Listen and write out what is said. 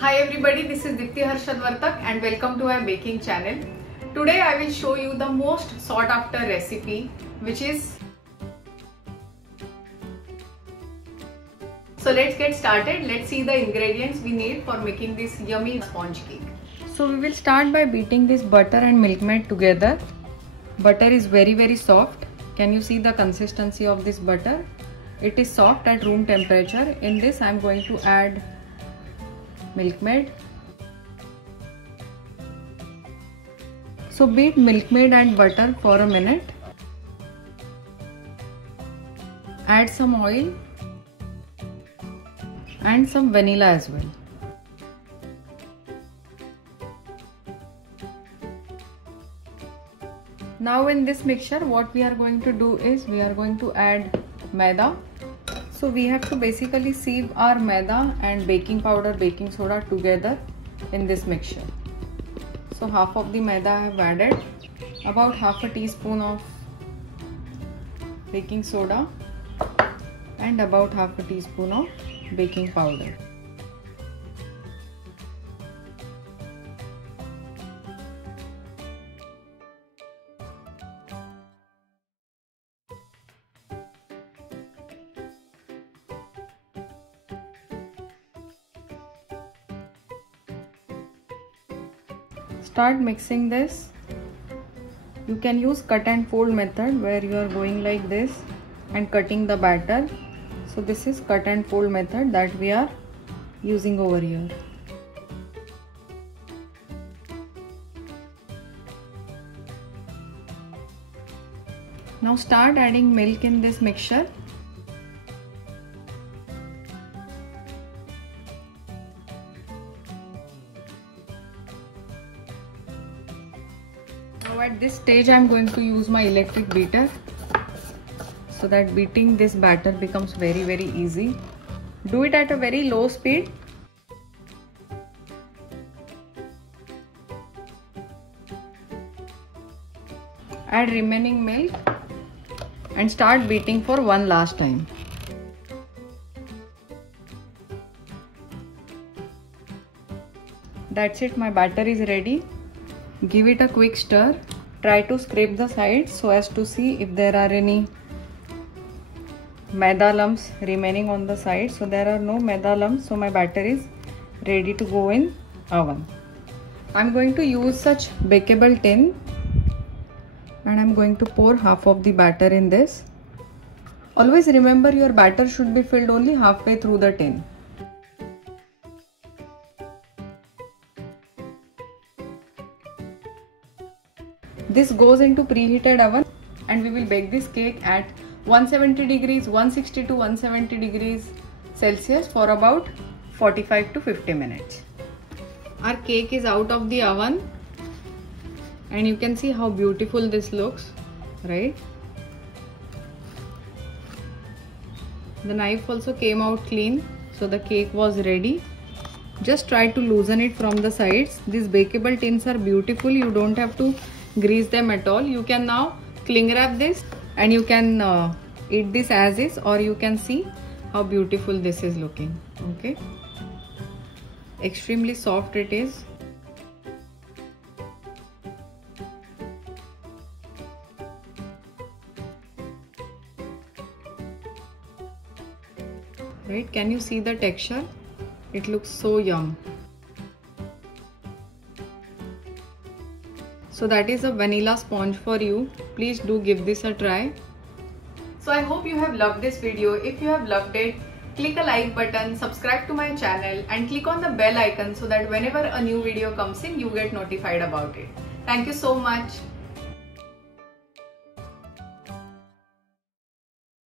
Hi everybody, this is Dipti Harshad Vartak and welcome to our baking channel. Today I will show you the most sought after recipe, which is... So let's get started. Let's see the ingredients we need for making this yummy sponge cake. So we will start by beating this butter and milk maid together. Butter is very soft. Can you see the consistency of this butter? It is soft at room temperature. In this I am going to add milk maid. So beat milk maid and butter for a minute. Add some oil and some vanilla as well. Now in this mixture what we are going to do is we are going to add maida. So we have to basically sieve our maida and baking powder, baking soda together in this mixture. So half of the maida I have added, about half a teaspoon of baking soda and about half a teaspoon of baking powder. Start mixing this. You can use cut and fold method where you are going like this and cutting the batter. So this is cut and fold method that we are using over here. Now start adding milk in this mixture. Now at this stage I am going to use my electric beater so that beating this batter becomes very easy. Do it at a very low speed. Add remaining milk and start beating for one last time. That's it, my batter is ready. Give it a quick stir. Try to scrape the sides so as to see if there are any maida lumps remaining on the side. So there are no maida lumps, so my batter is ready to go in oven. I'm going to use such bakeable tin and I'm going to pour half of the batter in this. Always remember your batter should be filled only halfway through the tin. This goes into preheated oven and we will bake this cake at 170 degrees, 160 to 170 degrees Celsius for about 45 to 50 minutes. Our cake is out of the oven and you can see how beautiful this looks, right? The knife also came out clean, so the cake was ready. Just try to loosen it from the sides. These bakeable tins are beautiful. You don't have to grease them at all. You can now cling wrap this and you can eat this as is, or you can see how beautiful this is looking. Okay, extremely soft it is. Right, can you see the texture? It looks so yum. So that is a vanilla sponge for you. Please do give this a try. So I hope you have loved this video. If you have loved it, click a like button, subscribe to my channel and click on the bell icon so that whenever a new video comes in, you get notified about it. Thank you so much.